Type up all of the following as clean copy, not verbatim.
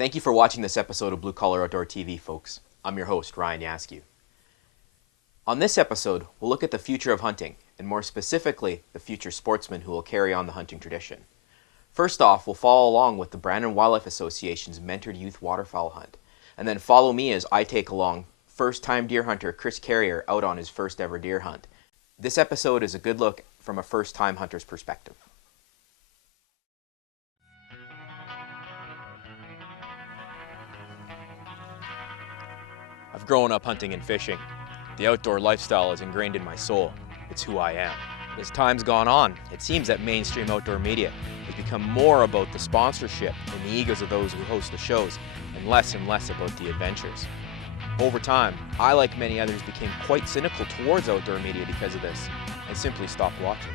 Thank you for watching this episode of Blue Collar Outdoor TV, folks. I'm your host, Ryan Yaskew. On this episode, we'll look at the future of hunting, and more specifically, the future sportsmen who will carry on the hunting tradition. First off, we'll follow along with the Brandon Wildlife Association's mentored youth waterfowl hunt, and then follow me as I take along first-time deer hunter Chris Carrier out on his first ever deer hunt. This episode is a good look from a first-time hunter's perspective. I've grown up hunting and fishing. The outdoor lifestyle is ingrained in my soul. It's who I am. As time's gone on, it seems that mainstream outdoor media has become more about the sponsorship and the egos of those who host the shows, and less about the adventures. Over time, I, like many others, became quite cynical towards outdoor media because of this, and simply stopped watching.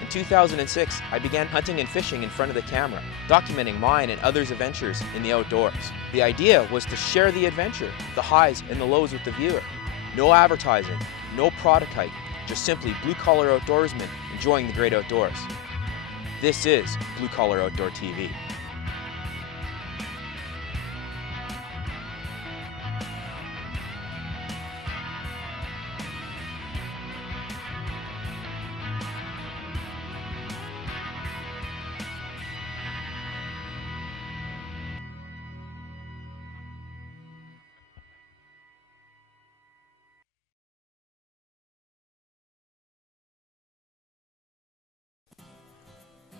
In 2006, I began hunting and fishing in front of the camera, documenting mine and others' adventures in the outdoors. The idea was to share the adventure, the highs and the lows with the viewer. No advertising, no product hype, just simply blue-collar outdoorsmen enjoying the great outdoors. This is Blue Collar Outdoor TV.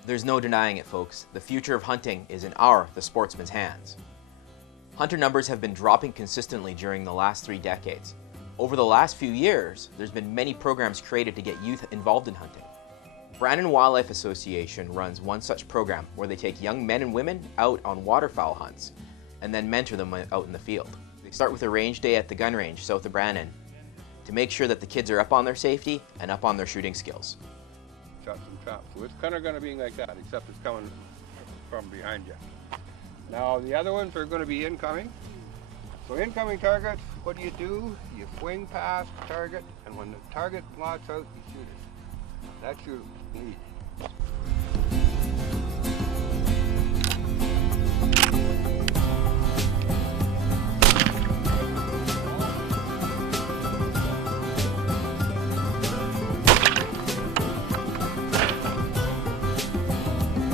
There's no denying it, folks. The future of hunting is in the sportsman's hands. Hunter numbers have been dropping consistently during the last 3 decades. Over the last few years, there's been many programs created to get youth involved in hunting. Brandon Wildlife Association runs one such program where they take young men and women out on waterfowl hunts and then mentor them out in the field. They start with a range day at the gun range south of Brandon to make sure that the kids are up on their safety and up on their shooting skills. Shot some traps. So it's kind of going to be like that, except it's coming from behind you. Now the other ones are going to be incoming. So incoming target, what do? You swing past the target, and when the target blots out, you shoot it. That's your lead.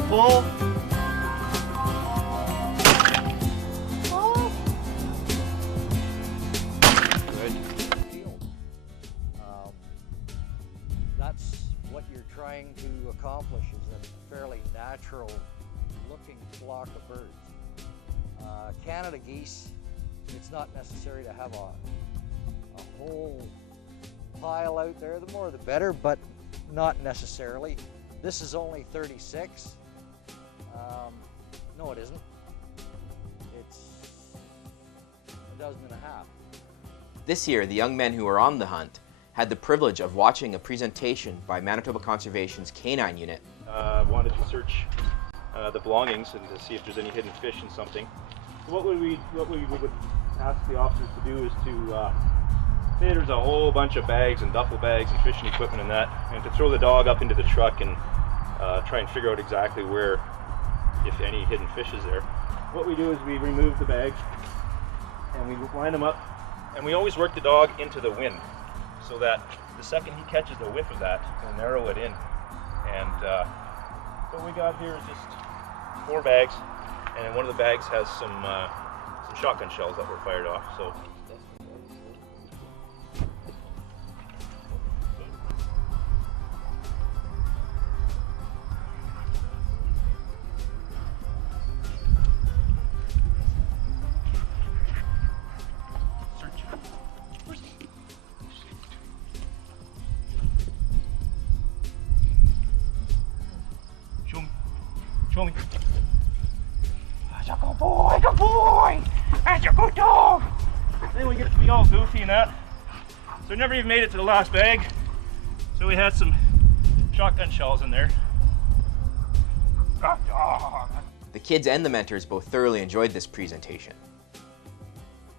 Pull. Good. That's what you're trying to accomplish, is a fairly natural looking flock of birds. Canada geese, it's not necessary to have a whole pile out there. The more the better, but not necessarily. This is only 36. No, it isn't. It's a dozen and a half. This year, the young men who were on the hunt had the privilege of watching a presentation by Manitoba Conservation's Canine Unit. Wanted to search the belongings and to see if there's any hidden fish in something. So what we would ask the officers to do is to say there's a whole bunch of bags and duffel bags and fishing equipment and that, and to throw the dog up into the truck and try and figure out exactly where, if any, hidden fish is there. What we do is we remove the bags and we line them up, and we always work the dog into the wind so that the second he catches a whiff of that, he'll narrow it in. And what we got here is just 4 bags, and one of the bags has some shotgun shells that were fired off. So. Show me. That's a good boy, good boy. That's a good dog. Then we get to be all goofy and that. So we never even made it to the last bag. So we had some shotgun shells in there. Good dog. The kids and the mentors both thoroughly enjoyed this presentation.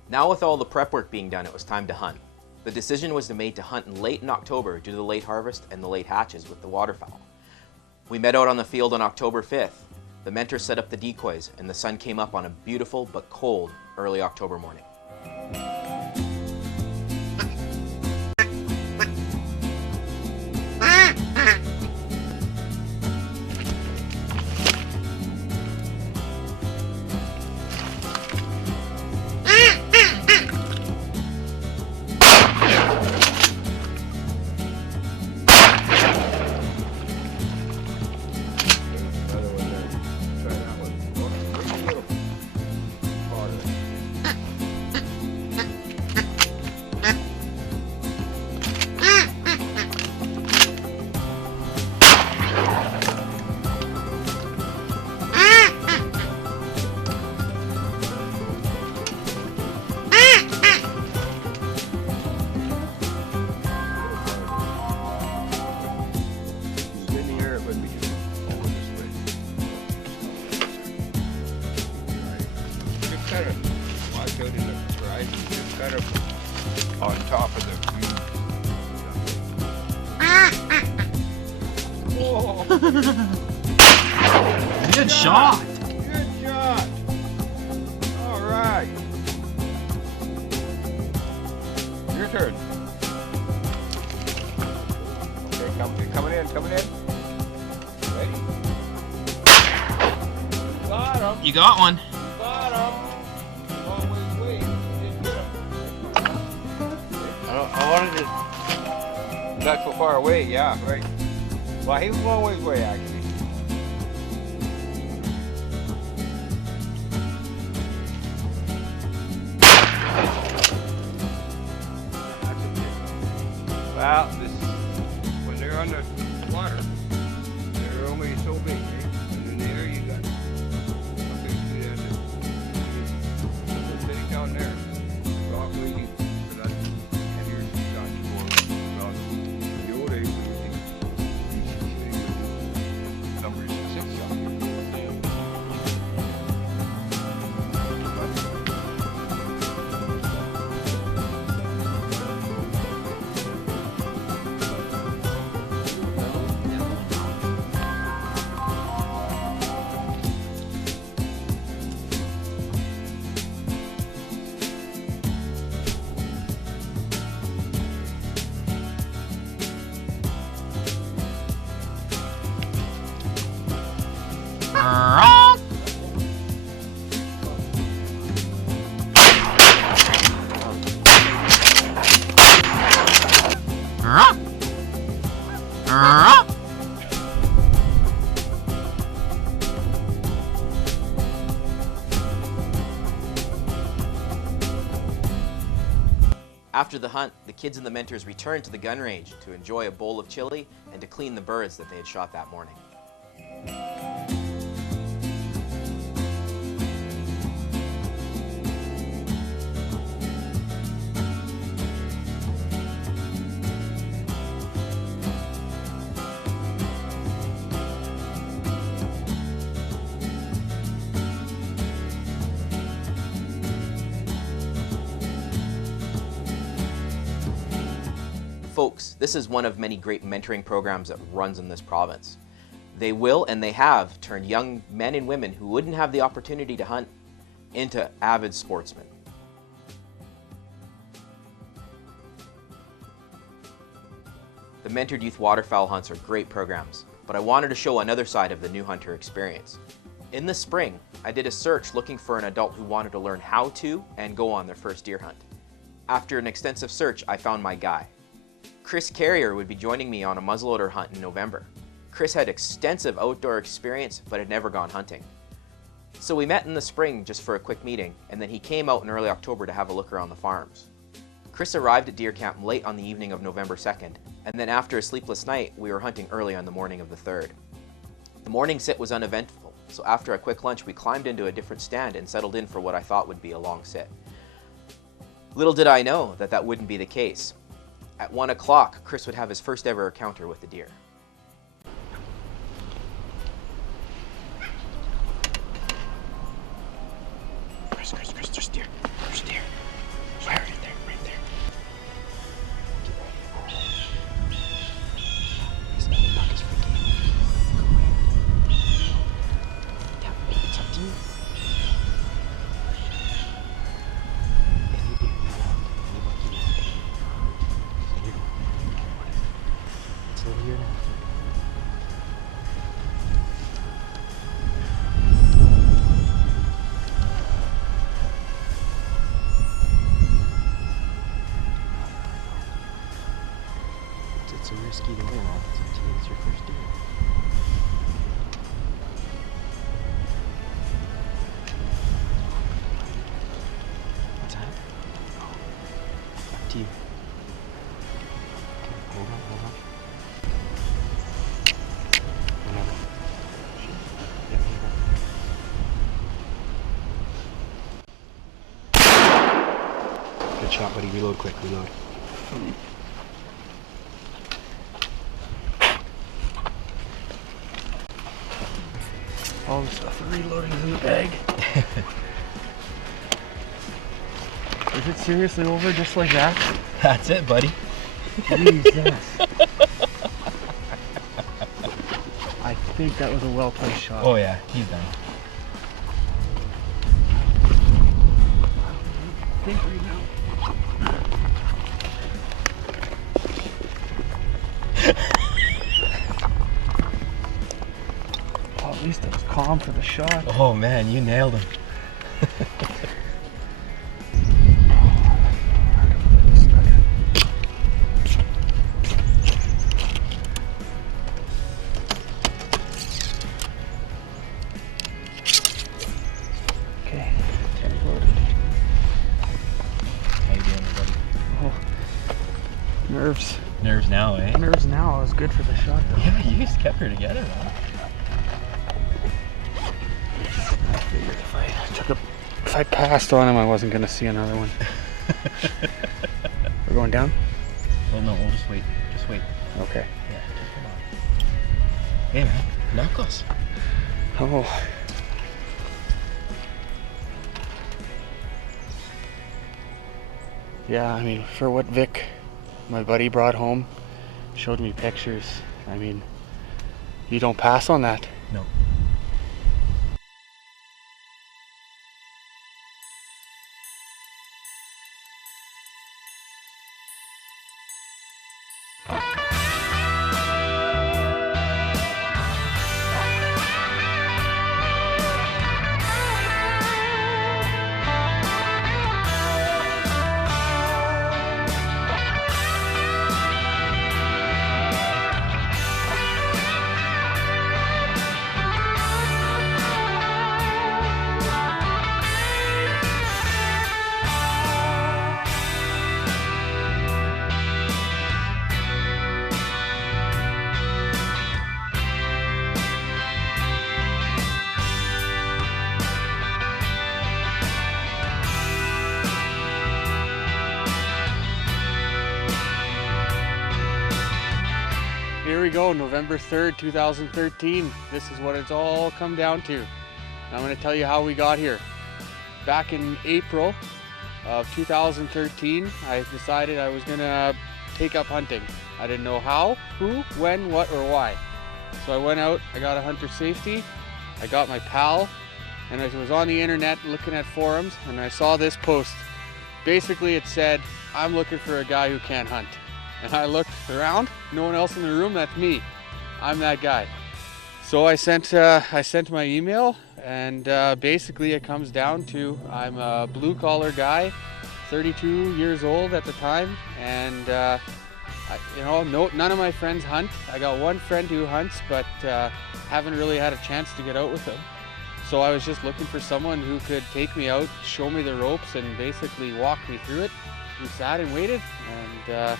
Now with all the prep work being done, it was time to hunt. The decision was made to hunt late in October due to the late harvest and the late hatches with the waterfowl. We met out on the field on October 5th, The mentors set up the decoys, and the sun came up on a beautiful but cold early October morning. Another one there. Try that one. Oh, maybe a little harder. In the air, it would be over this way. Just kind of watch out in the horizon, just kind of on top of the view. Whoa! Good shot! Good shot! All right. Your turn. Okay, coming in. Ready? Got him. You got one. Got him. Long ways away. Didn't get him. I wanted to. Not so far away, yeah, right. Well, he was a long ways away, actually. Well, when they're on the water, they're only so big, eh? And in the air, you got something to the end. Sitting down there, rock waiting for that heavier shot to go around. The old days, we used numbers 6 shot. After the hunt, the kids and the mentors returned to the gun range to enjoy a bowl of chili and to clean the birds that they had shot that morning. Folks, this is one of many great mentoring programs that runs in this province. They will and they have turned young men and women who wouldn't have the opportunity to hunt into avid sportsmen. The Mentored Youth Waterfowl hunts are great programs, but I wanted to show another side of the new hunter experience. In the spring, I did a search looking for an adult who wanted to learn how to and go on their first deer hunt. After an extensive search, I found my guy. Chris Carrier would be joining me on a muzzleloader hunt in November. Chris had extensive outdoor experience, but had never gone hunting. So we met in the spring just for a quick meeting, and then he came out in early October to have a look around the farms. Chris arrived at deer camp late on the evening of November 2nd, and then after a sleepless night, we were hunting early on the morning of the 3rd. The morning sit was uneventful, so after a quick lunch, we climbed into a different stand and settled in for what I thought would be a long sit. Little did I know that that wouldn't be the case. At 1 o'clock, Chris would have his first ever encounter with the deer. Chris, there's deer. There's deer. Where? Right there. Get ready. He's buck is freaking. here now. It's a risky to win. It's your first deer. What's that? Up to you. Okay, hold on. Whenever. Yeah, whenever. Good shot, buddy. Reload quick. Reload. All the stuff for reloading is in the bag. Is it seriously over just like that? That's it, buddy. Jesus. I think that was a well-placed shot. Oh yeah, he's done. I think right now. At least I was calm for the shot. Oh man, you nailed him. Okay, tank loaded. How you doing, buddy? Oh, nerves. Nerves now, eh? Nerves now. I was good for the shot, though. Yeah, you just kept her together, though. If I passed on him, I wasn't going to see another one. We're going down? Well, no, we'll just wait. Just wait. Okay. Yeah, just come on. Hey, man. Knuckles. Oh. Yeah, I mean, for what Vic, my buddy, brought home, showed me pictures, I mean, you don't pass on that. No. Here we go, November 3rd, 2013. This is what it's all come down to. I'm going to tell you how we got here. Back in April of 2013, I decided I was going to take up hunting. I didn't know how, who, when, what, or why. So I went out, I got a hunter safety, I got my PAL, and I was on the internet looking at forums, and I saw this post. Basically it said, I'm looking for a guy who can't hunt. And I looked around, no one else in the room, that's me. I'm that guy. So I sent my email, and basically it comes down to I'm a blue collar guy, 32 years old at the time, and none of my friends hunt. I got one friend who hunts, but haven't really had a chance to get out with him. So I was just looking for someone who could take me out, show me the ropes, and basically walk me through it. We sat and waited, and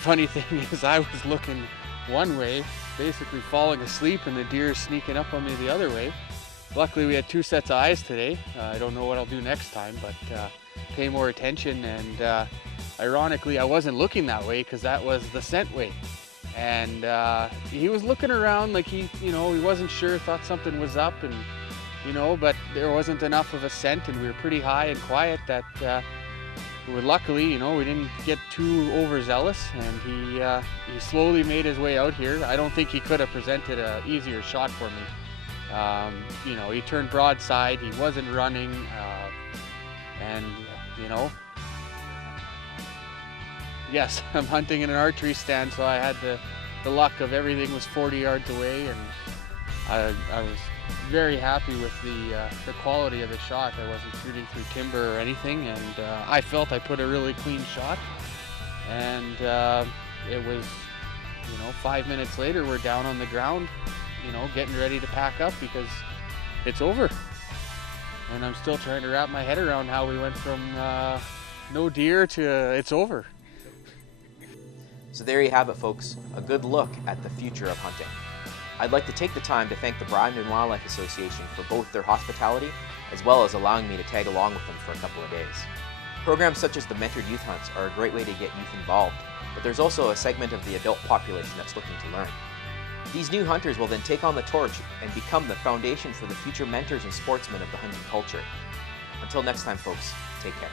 funny thing is I was looking one way, basically falling asleep, and the deer sneaking up on me the other way. Luckily we had two sets of eyes today. I don't know what I'll do next time, but pay more attention. And ironically I wasn't looking that way because that was the scent way. And he was looking around like he wasn't sure, thought something was up, and but there wasn't enough of a scent, and we were pretty high and quiet that luckily, we didn't get too overzealous, and he slowly made his way out here. I don't think he could have presented an easier shot for me. He turned broadside, he wasn't running, and yes, I'm hunting in an archery stand, so I had to the luck of everything was 40 yards away, and I was very happy with the quality of the shot. I wasn't shooting through timber or anything, and I felt I put a really clean shot. And it was, 5 minutes later, we're down on the ground, getting ready to pack up because it's over. And I'm still trying to wrap my head around how we went from no deer to it's over. So there you have it, folks, a good look at the future of hunting. I'd like to take the time to thank the Brandon Wildlife Association for both their hospitality as well as allowing me to tag along with them for a couple of days. Programs such as the Mentored Youth Hunts are a great way to get youth involved, but there's also a segment of the adult population that's looking to learn. These new hunters will then take on the torch and become the foundation for the future mentors and sportsmen of the hunting culture. Until next time, folks, take care.